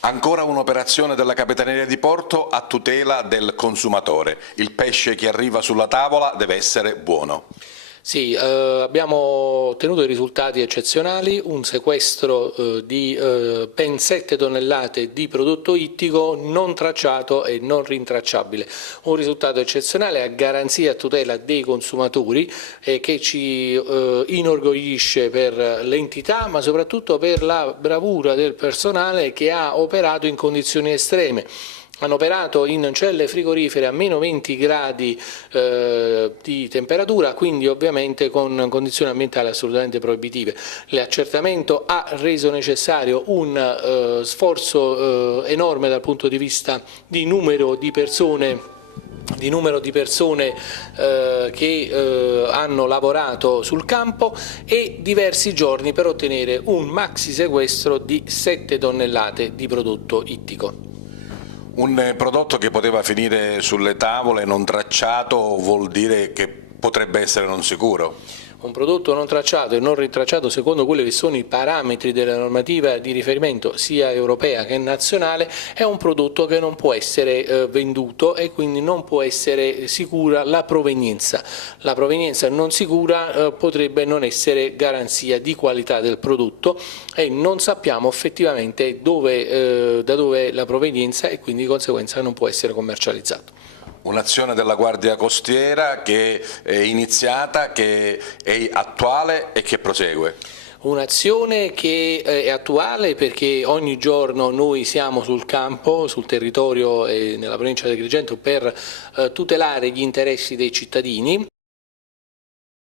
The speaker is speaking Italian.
Ancora un'operazione della Capitaneria di Porto a tutela del consumatore. Il pesce che arriva sulla tavola deve essere buono. Sì, abbiamo ottenuto dei risultati eccezionali, un sequestro di ben 7 tonnellate di prodotto ittico non tracciato e non rintracciabile. Un risultato eccezionale a garanzia e a tutela dei consumatori che ci inorgoglisce per l'entità, ma soprattutto per la bravura del personale che ha operato in condizioni estreme. Hanno operato in celle frigorifere a meno 20 gradi di temperatura, quindi ovviamente con condizioni ambientali assolutamente proibitive. L'accertamento ha reso necessario un sforzo enorme dal punto di vista di numero di persone che hanno lavorato sul campo e diversi giorni per ottenere un maxi sequestro di 7 tonnellate di prodotto ittico. Un prodotto che poteva finire sulle tavole non tracciato vuol dire che potrebbe essere non sicuro? Un prodotto non tracciato e non ritracciato secondo quelli che sono i parametri della normativa di riferimento sia europea che nazionale è un prodotto che non può essere venduto e quindi non può essere sicura la provenienza. La provenienza non sicura potrebbe non essere garanzia di qualità del prodotto e non sappiamo effettivamente da dove è la provenienza e quindi di conseguenza non può essere commercializzato. Un'azione della Guardia Costiera che è iniziata, che è attuale e che prosegue. Un'azione che è attuale perché ogni giorno noi siamo sul campo, sul territorio e nella provincia di Agrigento per tutelare gli interessi dei cittadini.